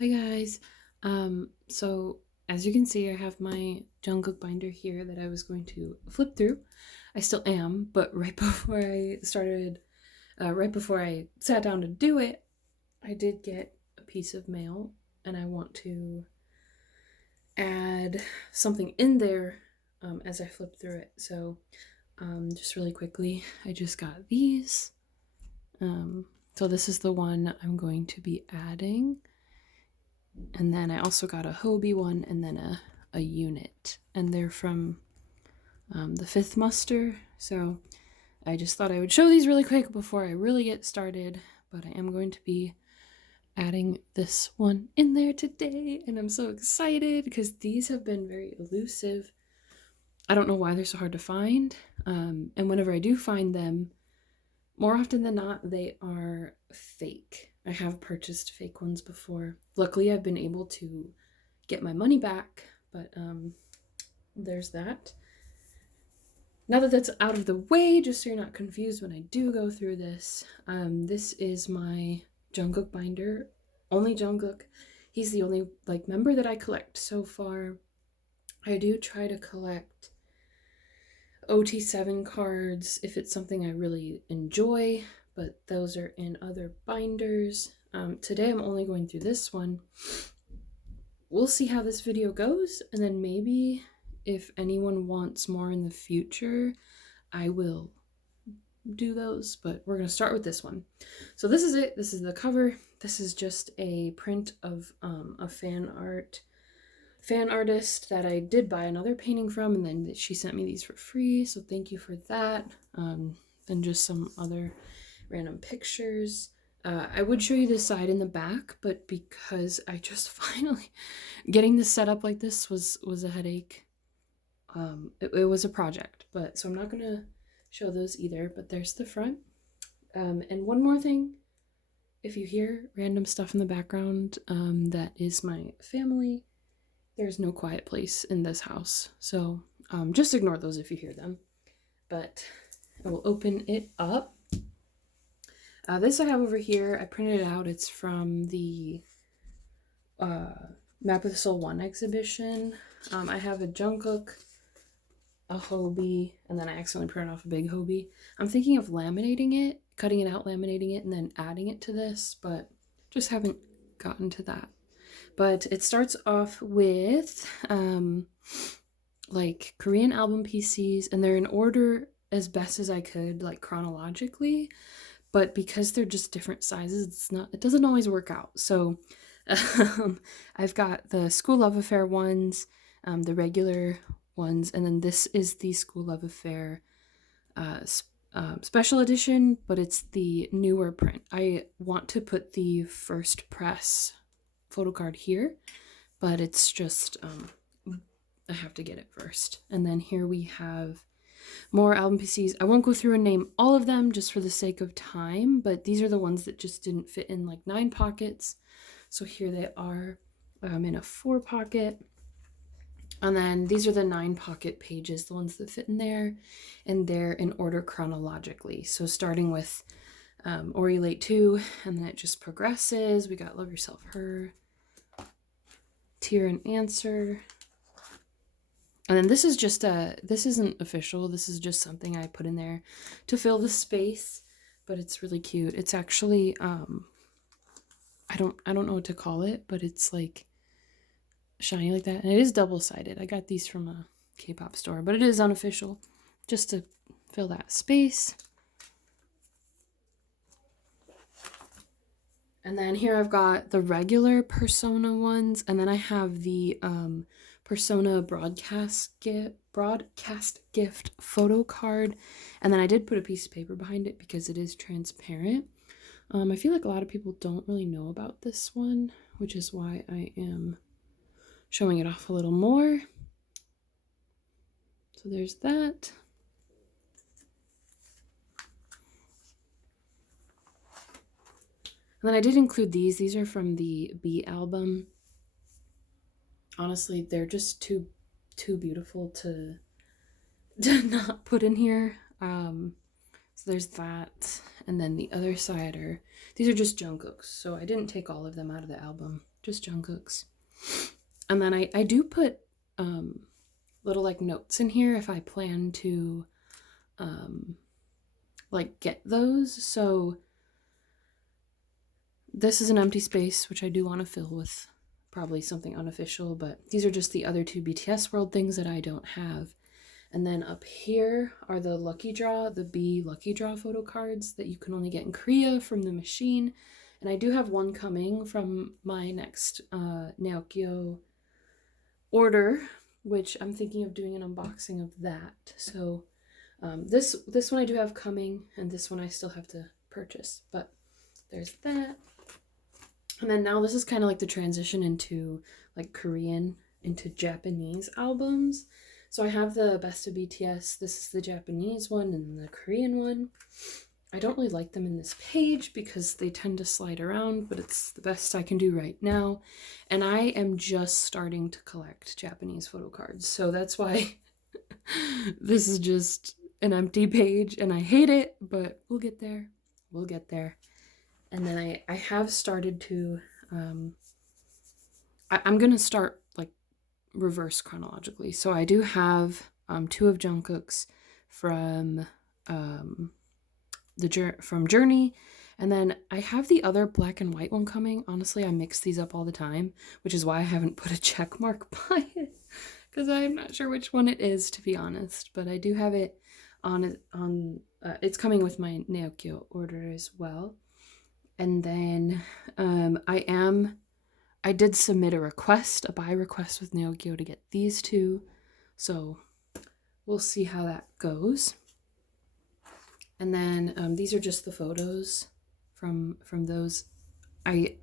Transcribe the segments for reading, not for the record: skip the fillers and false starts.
Hi guys. So as you can see, I have my Jungkook binder here that I was going to flip through. I still am, but right before I sat down to do it, I did get a piece of mail, and I want to add something in there as I flip through it. So just really quickly, I just got these. So this is the one I'm going to be adding. And then I also got a Hobie one and then a unit. And they're from the fifth muster. So I just thought I would show these really quick before I really get started. But I am going to be adding this one in there today. And I'm so excited because these have been very elusive. I don't know why they're so hard to find. And whenever I do find them, more often than not, they are fake. I have purchased fake ones before. Luckily, I've been able to get my money back, but there's that. Now that that's out of the way, just so you're not confused when I do go through this, this is my Jungkook binder. Only Jungkook. He's the only member that I collect so far. I do try to collect OT7 cards if it's something I really enjoy, but those are in other binders. Today I'm only going through this one. We'll see how this video goes, and then maybe if anyone wants more in the future, I will do those, but we're going to start with this one. So this is it. This is the cover. This is just a print of a fan artist that I did buy another painting from, and then she sent me these for free, so thank you for that. And just some other random pictures. I would show you the side and the back, but because I just finally getting this set up like this was a headache. It was a project, but so I'm not gonna show those either, but there's the front. And one more thing, if you hear random stuff in the background, that is my family. There's no quiet place in this house, so just ignore those if you hear them. But I will open it up. This I have over here, I printed it out. It's from the Map of the Soul 1 exhibition. I have a Jungkook, a Hobie, and then I accidentally printed off a big Hobie. I'm thinking of laminating it, cutting it out, laminating it, and then adding it to this, but just haven't gotten to that. But it starts off with Korean album PCs, and they're in order as best as I could, chronologically, but because they're just different sizes, it doesn't always work out. So I've got the School Love Affair ones, the regular ones, and then this is the School Love Affair special edition, but it's the newer print. I want to put the first press Photocard here, but it's just I have to get it first. And then here we have more album PCs. I won't go through and name all of them just for the sake of time, but these are the ones that just didn't fit in 9 pockets. So here they are in a 4 pocket. And then these are the 9 pocket pages, the ones that fit in there, and they're in order chronologically. So starting with Ori Late 2, and then it just progresses. We got Love Yourself, Her, Tear and Answer. And then this is just this isn't official. This is just something I put in there to fill the space, but it's really cute. It's actually I don't know what to call it, but it's shiny like that, and it is double-sided. I got these from a K-pop store, but it is unofficial, just to fill that space. And then here I've got the regular Persona ones, and then I have the Persona broadcast gift photo card, and then I did put a piece of paper behind it because it is transparent. I feel like a lot of people don't really know about this one, which is why I am showing it off a little more. So there's that. And then I did include these. These are from the B album. Honestly, they're just too beautiful to not put in here. So So there's that. And then the other side are, these are just Jungkook's. So I didn't take all of them out of the album, just Jungkook's. And then I do put little like notes in here if I plan to like get those. So this is an empty space, which I do want to fill with probably something unofficial, but these are just the other two BTS World things that I don't have. And then up here are the Lucky Draw, the B Lucky Draw photo cards that you can only get in Korea from the machine. And I do have one coming from my next Naokyo order, which I'm thinking of doing an unboxing of that. So this one I do have coming, and this one I still have to purchase. But there's that. And then now this is kind of like the transition into like Korean into Japanese albums. So I have the Best of BTS. This is the Japanese one and the Korean one. I don't really like them in this page because they tend to slide around, but it's the best I can do right now. And I am just starting to collect Japanese photo cards. So that's why this is just an empty page and I hate it, but we'll get there. We'll get there. And then I have started to, I'm going to start like reverse chronologically. So I do have 2 of Jungkook's from Journey, and then I have the other black and white one coming. Honestly, I mix these up all the time, which is why I haven't put a check mark by it, because I'm not sure which one it is, to be honest. But I do have it on it's coming with my Naokyo order as well. And then I did submit a buy request with Naokyo to get these 2. So we'll see how that goes. And then these are just the photos from those. I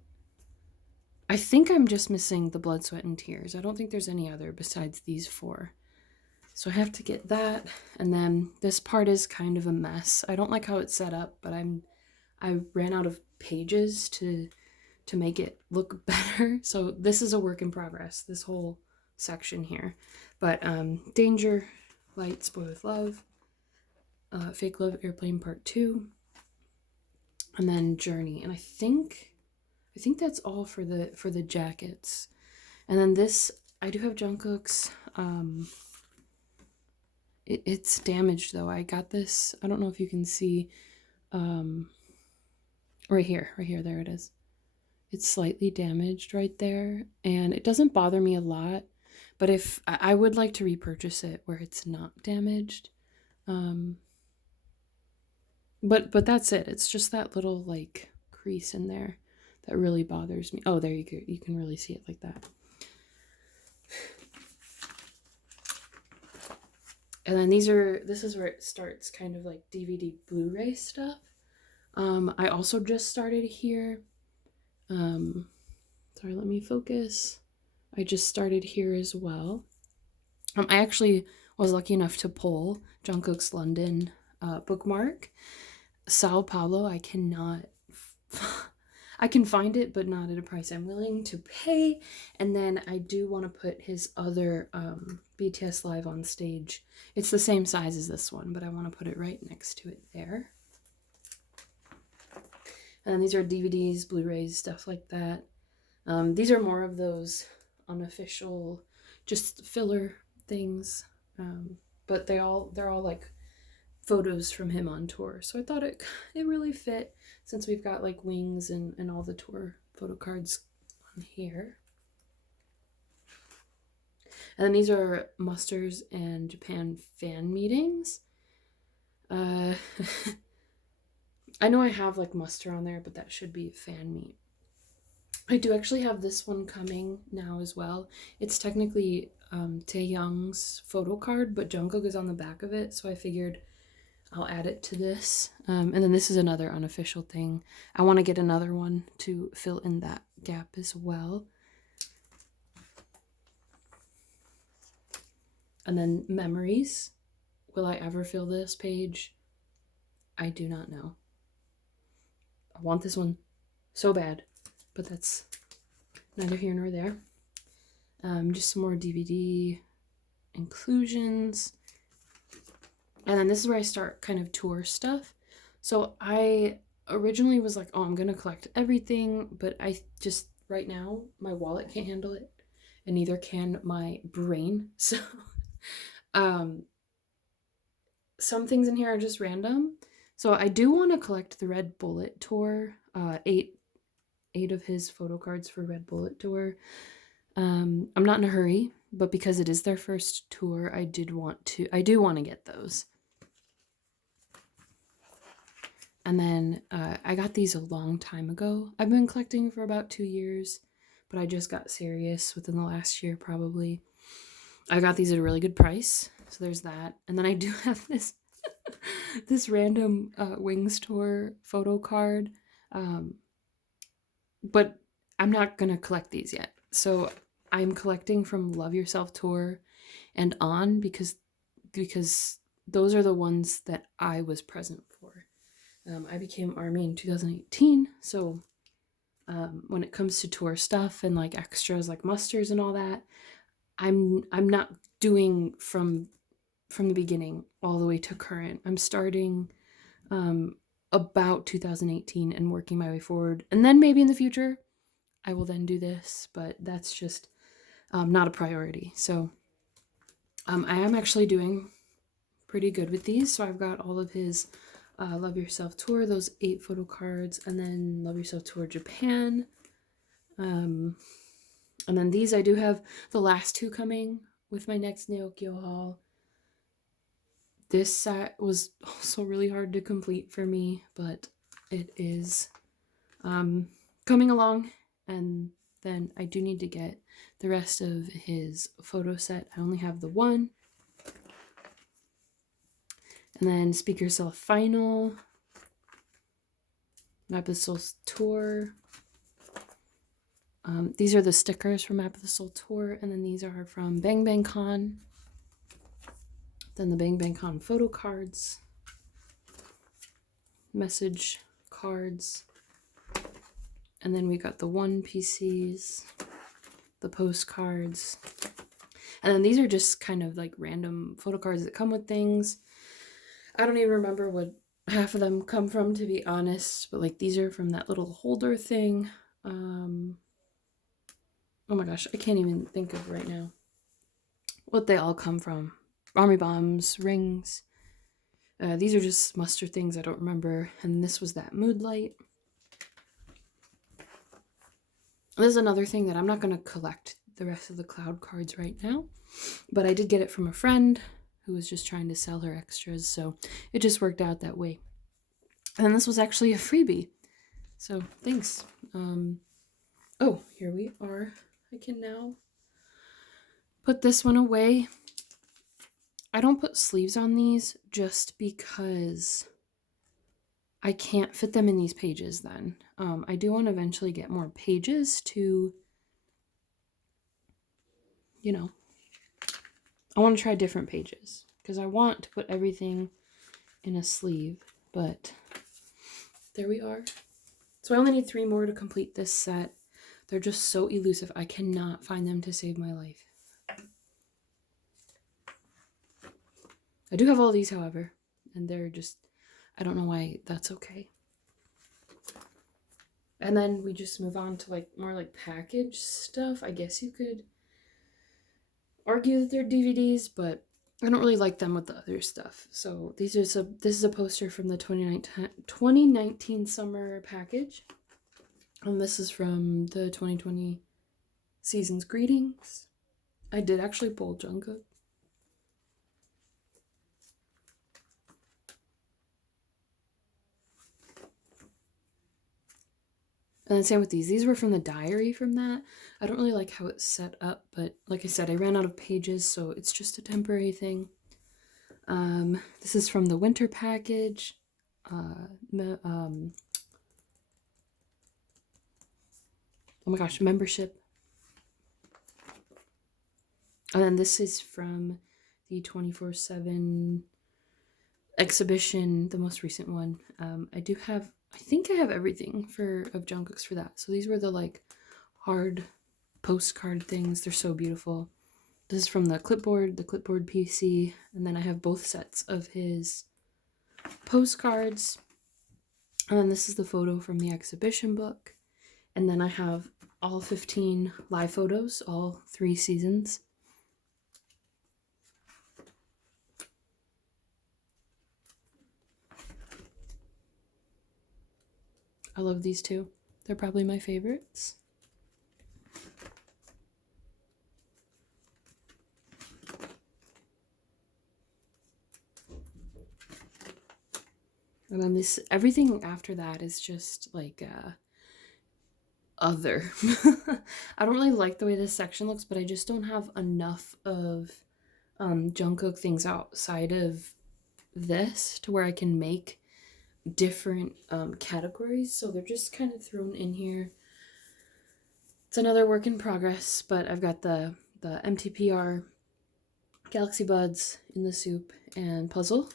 think I'm just missing the Blood, Sweat, and Tears. I don't think there's any other besides these 4. So I have to get that. And then this part is kind of a mess. I don't like how it's set up, but I ran out of pages to make it look better. So this is a work in progress, this whole section here. But Danger, Light, Spoil with Love, Fake Love, Airplane Part 2, and then Journey. And I think that's all for the jackets. And then this, I do have Jungkook's. It's damaged though. I got this, I don't know if you can see, right here, there it is. It's slightly damaged right there, and it doesn't bother me a lot, but if I would like to repurchase it where it's not damaged. But that's it. It's just that little like crease in there that really bothers me. Oh, there you go. You can really see it like that. And then this is where it starts kind of like DVD Blu-ray stuff. I also just started here. Sorry, let me focus. I just started here as well. I actually was lucky enough to pull Jungkook's London bookmark. Sao Paulo, I can find it, but not at a price I'm willing to pay. And then I do want to put his other BTS Live on Stage. It's the same size as this one, but I want to put it right next to it there. And then these are DVDs, Blu-rays, stuff like that. These are more of those unofficial, just filler things. But they're all like photos from him on tour. So I thought it really fit, since we've got like wings and all the tour photo cards on here. And then these are Musters and Japan fan meetings. I know I have like Muster on there, but that should be a fan meet. I do actually have this one coming now as well. It's technically Taehyung's photo card, but Jungkook is on the back of it, so I figured I'll add it to this. And then this is another unofficial thing. I want to get another one to fill in that gap as well. And then Memories. Will I ever fill this page? I do not know. I want this one so bad, but that's neither here nor there. Just some more DVD inclusions. And then this is where I start kind of tour stuff. So I originally was like, oh, I'm gonna collect everything, but I just right now my wallet can't handle it, and neither can my brain. So um some things in here are just random. So I do want to collect the Red Bullet tour, eight of his photo cards for Red Bullet tour. I'm not in a hurry, but because it is their first tour, I do want to get those. And then I got these a long time ago. I've been collecting for about 2 years, but I just got serious within the last year probably. I got these at a really good price, so there's that. And then I do have this this random Wings tour photo card, but I'm not gonna collect these yet. So I'm collecting from Love Yourself tour and on because those are the ones that I was present for. I became ARMY in 2018, so when it comes to tour stuff and like extras like musters and all that, I'm not doing from the beginning all the way to current. I'm starting about 2018 and working my way forward, and then maybe in the future I will then do this, but that's just not a priority. So I am actually doing pretty good with these. So I've got all of his Love Yourself tour, those 8 photo cards, and then Love Yourself tour Japan. And then these, I do have the last 2 coming with my next Naokyo haul. This set was also really hard to complete for me, but it is coming along. And then I do need to get the rest of his photo set. I only have the one. And then Speak Yourself Final, Map of the Soul Tour. These are the stickers from Map of the Soul Tour, and then these are from Bang Bang Con. Then the Bang Bang Con photo cards, message cards, and then we got the One PCs, the postcards, and then these are just kind of like random photo cards that come with things. I don't even remember what half of them come from, to be honest, but like these are from that little holder thing. Oh my gosh, I can't even think of right now what they all come from. Army bombs, rings. These are just mustard things I don't remember. And this was that mood light. This is another thing that I'm not going to collect the rest of the cloud cards right now, but I did get it from a friend who was just trying to sell her extras, so it just worked out that way. And then this was actually a freebie, so thanks. Oh, here we are. I can now put this one away. I don't put sleeves on these just because I can't fit them in these pages then. I do want to eventually get more pages to, you know, I want to try different pages because I want to put everything in a sleeve, but there we are. So I only need 3 more to complete this set. They're just so elusive. I cannot find them to save my life. I do have all these, however, and they're just, I don't know why that's okay. And then we just move on to like more like package stuff. I guess you could argue that they're DVDs, but I don't really like them with the other stuff. So this is a poster from the 2019 summer package. And this is from the 2020 season's greetings. I did actually pull Jungkook. And then same with these. These were from the diary from that. I don't really like how it's set up, but like I said, I ran out of pages, so it's just a temporary thing. This is from the winter package. Oh my gosh, membership. And then this is from the 24/7 exhibition, the most recent one. I think I have everything of Jungkook's for that. So these were the like hard postcard things. They're so beautiful. This is from the clipboard PC, and then I have both sets of his postcards. And then this is the photo from the exhibition book. And then I have all 15 live photos, all 3 seasons. I love these two. They're probably my favorites. And then this, everything after that is just like other. I don't really like the way this section looks, but I just don't have enough of Jungkook things outside of this to where I can make different categories, so they're just kind of thrown in here. It's another work in progress, but I've got the MTPR, Galaxy Buds in the soup, and Puzzle.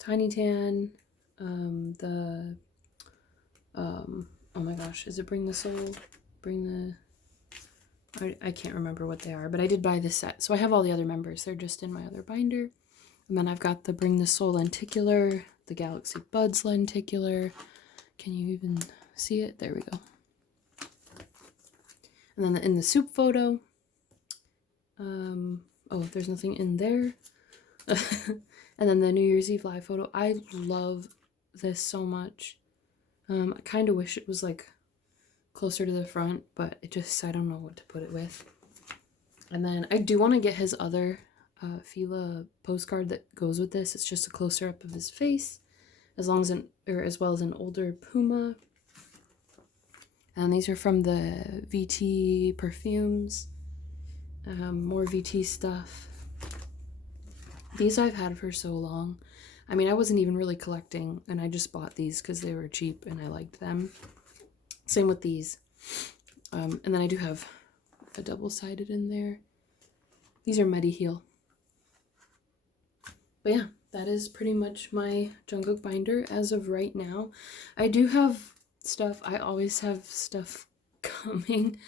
Tiny Tan, oh my gosh, is it Bring the Soul? I can't remember what they are, but I did buy this set, so I have all the other members. They're just in my other binder. And then I've got the Bring the Soul lenticular, the Galaxy Buds lenticular. Can you even see it? There we go. And then in the soup photo, oh, there's nothing in there. And then the New Year's Eve live photo. I love this so much. I kind of wish it was like closer to the front, but it just, I don't know what to put it with. And then I do want to get his other Fila postcard that goes with this. It's just a closer up of his face, as well as an older Puma. And these are from the VT perfumes. More VT stuff. These I've had for so long. I mean, I wasn't even really collecting, and I just bought these because they were cheap and I liked them. Same with these. And then I do have a double-sided in there. These are Mediheel. But yeah, that is pretty much my Jungkook binder as of right now. I do have stuff. I always have stuff coming.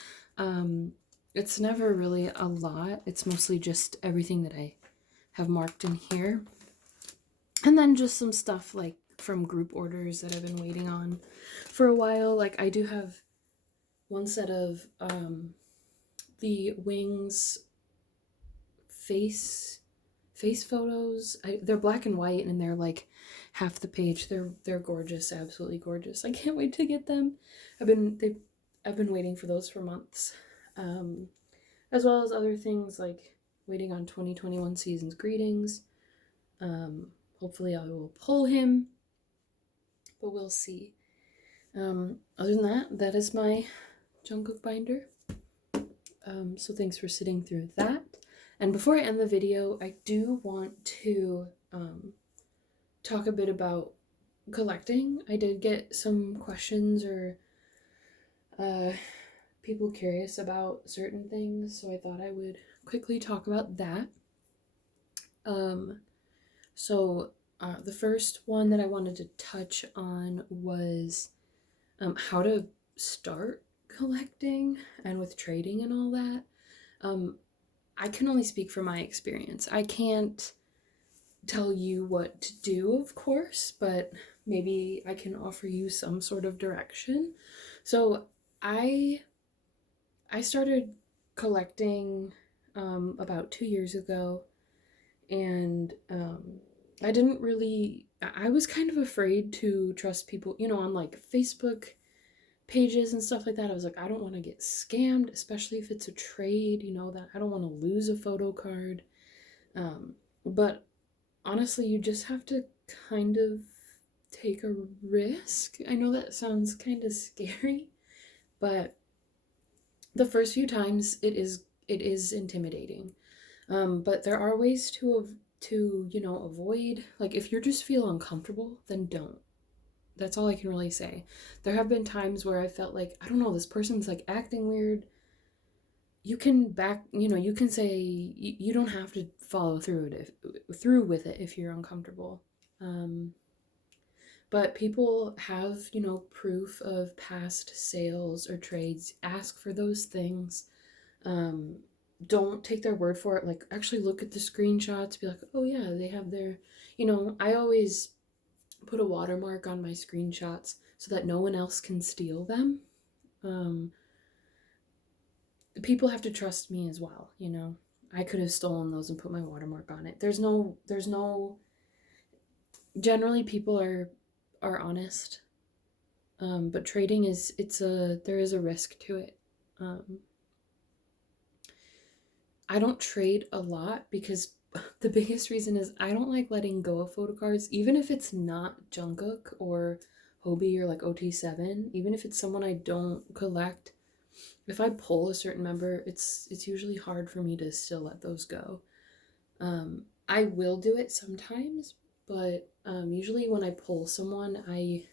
It's never really a lot. It's mostly just everything that I have marked in here. And then just some stuff like from group orders that I've been waiting on for a while. Like I do have one set of the Wings face photos. They're black and white and they're like half the page. They're gorgeous, absolutely gorgeous. I can't wait to get them. I've been waiting for those for months. As well as other things like waiting on 2021 season's greetings. Hopefully I will pull him, but we'll see. Other than that, that is my Jungkook binder. So thanks for sitting through that. And before I end the video, I do want to talk a bit about collecting. I did get some questions or people curious about certain things, so I thought I would quickly talk about that. So the first one that I wanted to touch on was how to start collecting and with trading and all that. I can only speak from my experience. I can't tell you what to do, of course, but maybe I can offer you some sort of direction. So I started collecting about 2 years ago, and I was kind of afraid to trust people, on like Facebook pages and stuff like that. I was like, I don't want to get scammed, especially if it's a trade, that I don't want to lose a photo card. But honestly, you just have to kind of take a risk. I know that sounds kind of scary, but the first few times it is intimidating. But there are ways to avoid, like if you just feel uncomfortable, then don't. That's all I can really say. There have been times where I felt like, I don't know, this person's like acting weird. You can you can say you don't have to follow through with it if you're uncomfortable. But people have, proof of past sales or trades. Ask for those things. Don't take their word for it. Like, actually look at the screenshots. Be like, oh yeah, they have their, I always put a watermark on my screenshots so that no one else can steal them. People have to trust me as well, you know. I could have stolen those and put my watermark on it. There's no generally people are honest. But trading there is a risk to it. I don't trade a lot because the biggest reason is I don't like letting go of Photocards, even if it's not Jungkook or Hobie or like OT7, even if it's someone I don't collect. If I pull a certain member, it's usually hard for me to still let those go. I will do it sometimes, but usually when I pull someone, I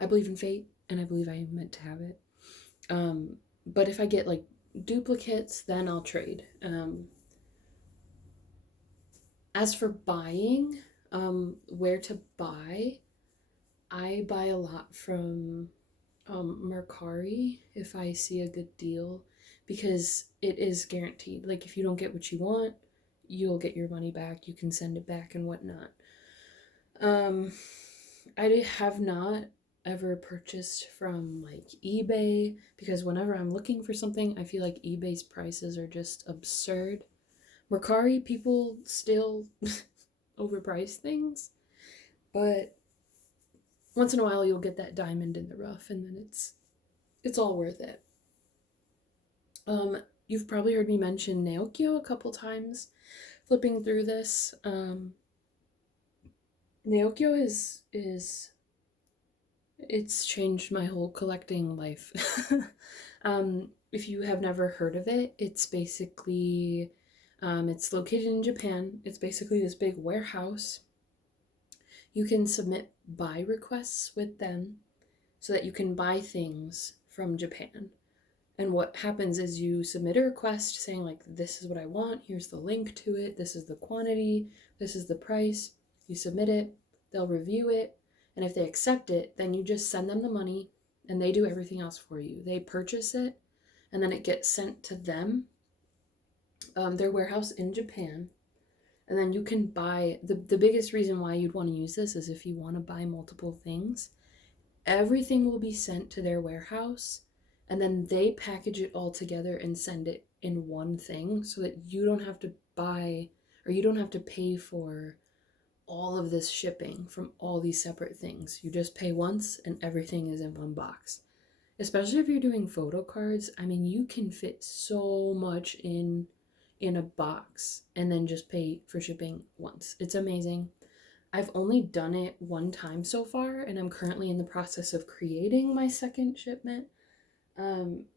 believe in fate and I believe I am meant to have it. But if I get like duplicates, then I'll trade. As for buying, where to buy, I buy a lot from Mercari if I see a good deal, because it is guaranteed. Like if you don't get what you want, you'll get your money back. You can send it back and whatnot. I have not ever purchased from like eBay, because whenever I'm looking for something, I feel like eBay's prices are just absurd. Mercari, people still overprice things, but once in a while you'll get that diamond in the rough, and then it's all worth it. You've probably heard me mention Naokyo a couple times flipping through this. Naokyo is it's changed my whole collecting life. If you have never heard of it, it's basically it's located in Japan. It's basically this big warehouse. You can submit buy requests with them so that you can buy things from Japan. And what happens is you submit a request saying like, this is what I want, here's the link to it, this is the quantity, this is the price. You submit it, they'll review it, and if they accept it, then you just send them the money and they do everything else for you. They purchase it and then it gets sent to them, their warehouse in Japan. And then you can buy, the biggest reason why you'd want to use this is if you want to buy multiple things. Everything will be sent to their warehouse, and then they package it all together and send it in one thing so that you don't have to buy, or you don't have to pay for all of this shipping from all these separate things. You just pay once and everything is in one box. Especially if you're doing photo cards, I mean, you can fit so much in a box and then just pay for shipping once. It's amazing. I've only done it one time so far, and I'm currently in the process of creating my second shipment.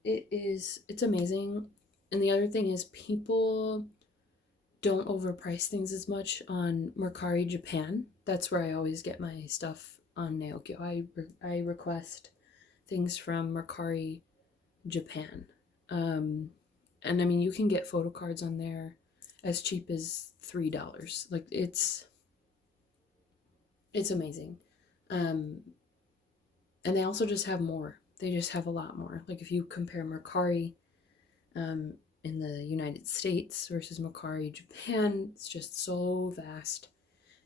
It's amazing. And the other thing is, people don't overprice things as much on Mercari Japan. That's where I always get my stuff on Naokyo. I request things from Mercari Japan. And I mean, you can get photo cards on there as cheap as $3. Like it's amazing. And they also just have more. They just have a lot more. Like if you compare Mercari in the United States versus Mercari Japan, it's just so vast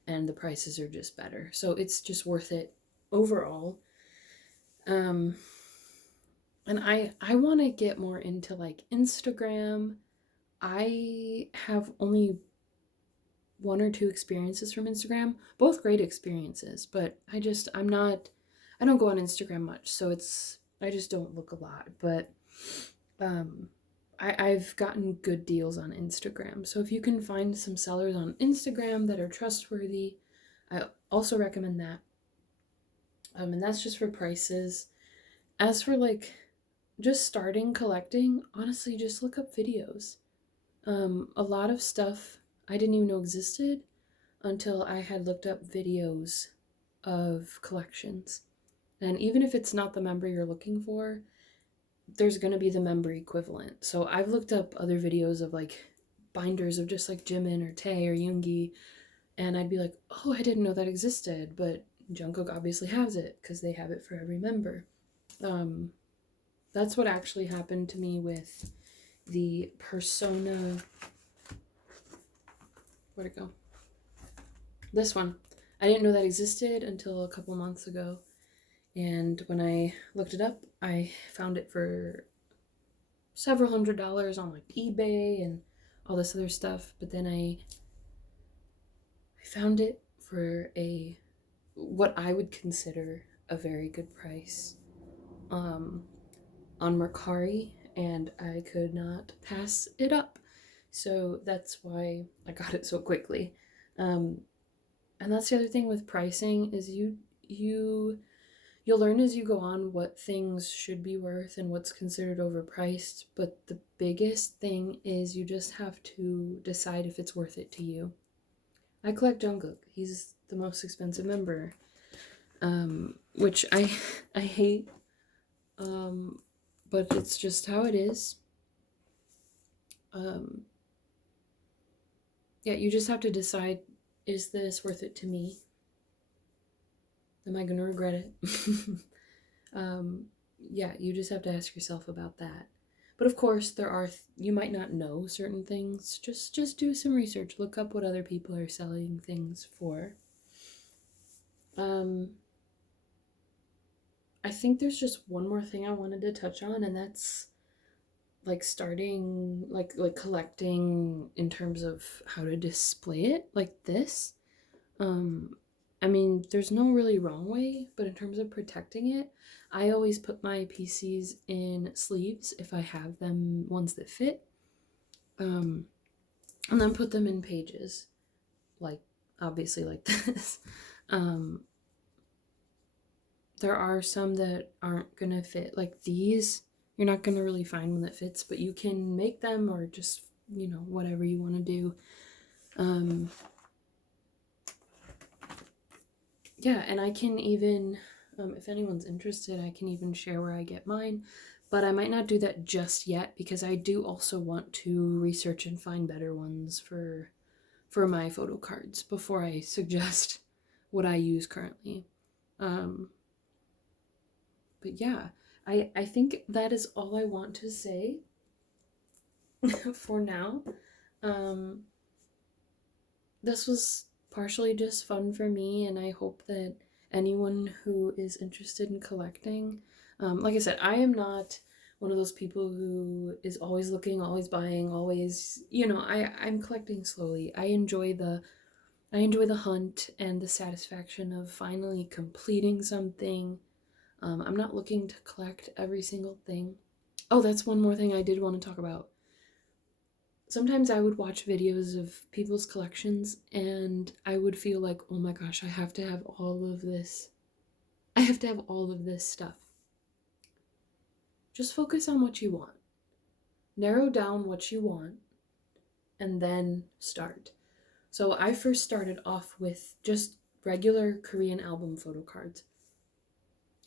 and the prices are just better. So it's just worth it overall. And I want to get more into like Instagram. I have only 1 or 2 experiences from Instagram, both great experiences, but I don't go on Instagram much, so I just don't look a lot, but I've gotten good deals on Instagram. So if you can find some sellers on Instagram that are trustworthy, I also recommend that. And that's just for prices. As for like just starting collecting, honestly, just look up videos. A lot of stuff I didn't even know existed until I had looked up videos of collections. And even if it's not the member you're looking for, there's going to be the member equivalent. So I've looked up other videos of like binders of just like Jimin or Tae or Yoongi, and I'd be like, oh, I didn't know that existed, but Jungkook obviously has it because they have it for every member. That's what actually happened to me with the Persona. Where'd it go? This one. I didn't know that existed until a couple months ago. And when I looked it up, I found it for several $100s on like eBay and all this other stuff. But then I found it for what I would consider a very good price on Mercari, and I could not pass it up. So that's why I got it so quickly. And that's the other thing with pricing is you'll learn as you go on what things should be worth and what's considered overpriced, but the biggest thing is you just have to decide if it's worth it to you. I collect Jungkook. He's the most expensive member, which I hate, but it's just how it is. Yeah, you just have to decide, is this worth it to me? Am I going to regret it? Yeah, you just have to ask yourself about that. But of course, you might not know certain things. Just do some research. Look up what other people are selling things for. I think there's just one more thing I wanted to touch on, and that's like starting like collecting in terms of how to display it like this. I mean, there's no really wrong way, but in terms of protecting it, I always put my PCs in sleeves if I have them, ones that fit, and then put them in pages, like obviously like this. There are some that aren't gonna fit, like these. You're not gonna really find one that fits, but you can make them or just, whatever you want to do. Yeah, and I can even, if anyone's interested, I can even share where I get mine, but I might not do that just yet because I do also want to research and find better ones for my photo cards before I suggest what I use currently. But yeah, I think that is all I want to say for now. This was partially just fun for me, and I hope that anyone who is interested in collecting, like I said, I am not one of those people who is always looking, always buying, always, I'm collecting slowly. I enjoy the hunt and the satisfaction of finally completing something. I'm not looking to collect every single thing. Oh, that's one more thing I did want to talk about. Sometimes I would watch videos of people's collections and I would feel like, oh my gosh, I have to have all of this. I have to have all of this stuff. Just focus on what you want. Narrow down what you want and then start. So I first started off with just regular Korean album photo cards.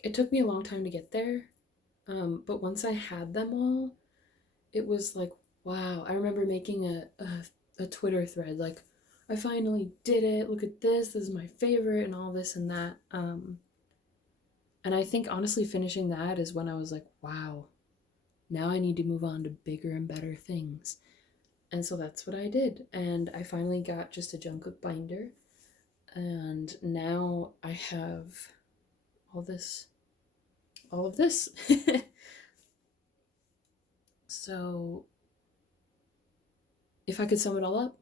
It took me a long time to get there, but once I had them all, it was like, wow. I remember making a Twitter thread like, I finally did it, look at this is my favorite, and all this and that. And I think honestly finishing that is when I was like, wow, now I need to move on to bigger and better things. And so that's what I did, and I finally got just a Jungkook binder, and now I have all of this. So if I could sum it all up,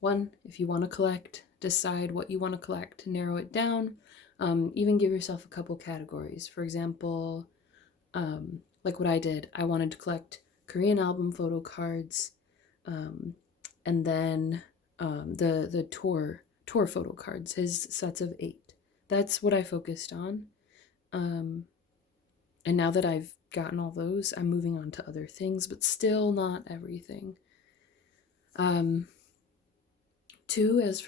1, if you want to collect, decide what you want to collect, narrow it down, even give yourself a couple categories. For example, like what I did, I wanted to collect Korean album photo cards, and then the tour photo cards, his sets of 8. That's what I focused on. And now that I've gotten all those, I'm moving on to other things, but still not everything. 2, as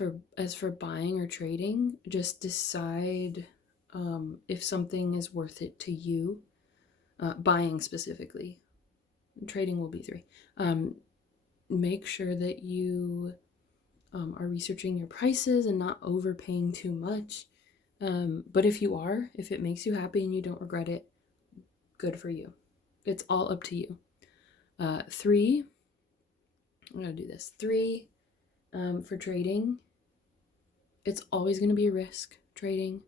for buying or trading, just decide if something is worth it to you. Buying specifically. Trading will be 3. Make sure that you are researching your prices and not overpaying too much. But if it makes you happy and you don't regret it, good for you. It's all up to you. 3, I'm gonna do this. 3, for trading, it's always going to be a risk trading,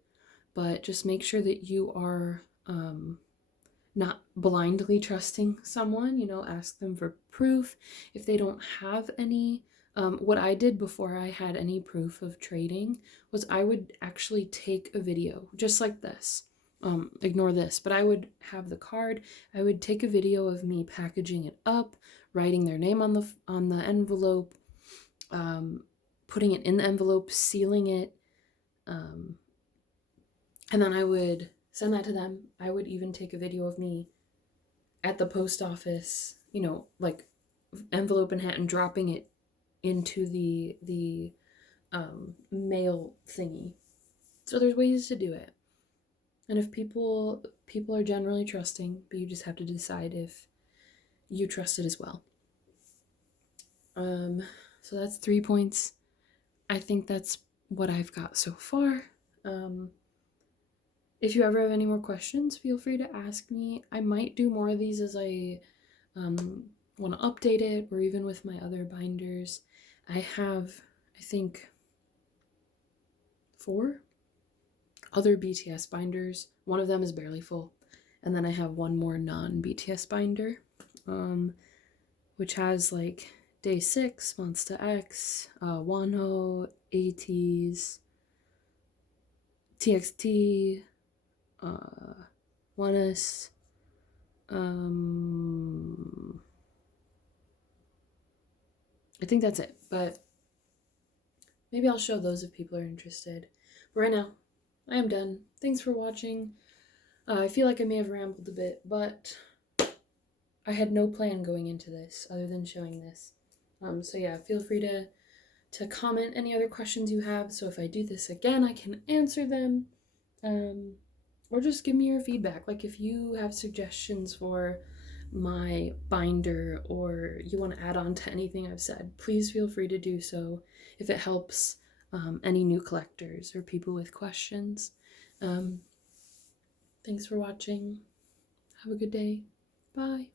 but just make sure that you are not blindly trusting someone. You know, ask them for proof if they don't have any. What I did before I had any proof of trading was I would actually take a video just like this. Ignore this, but I would have the card. I would take a video of me packaging it up, writing their name on the envelope, putting it in the envelope, sealing it, and then I would send that to them. I would even take a video of me at the post office, you know, like envelope in hand and dropping it into the mail thingy. So there's ways to do it. And if people are generally trusting, but you just have to decide if you trust it as well. So that's 3 points. I think that's what I've got so far. If you ever have any more questions, feel free to ask me. I might do more of these as I want to update it, or even with my other binders. I have, I think, 4 other BTS binders. One of them is barely full. And then I have one more non-BTS binder, which has like Day 6, Monsta X, Wonho, ATEEZ, TXT, ONEUS, I think that's it, but maybe I'll show those if people are interested. But right now, I am done. Thanks for watching. I feel like I may have rambled a bit, but I had no plan going into this other than showing this. So yeah, feel free to comment any other questions you have, so if I do this again, I can answer them. Or just give me your feedback. Like if you have suggestions for my binder, or you want to add on to anything I've said, please feel free to do so if it helps any new collectors or people with questions. Thanks for watching. Have a good day. Bye.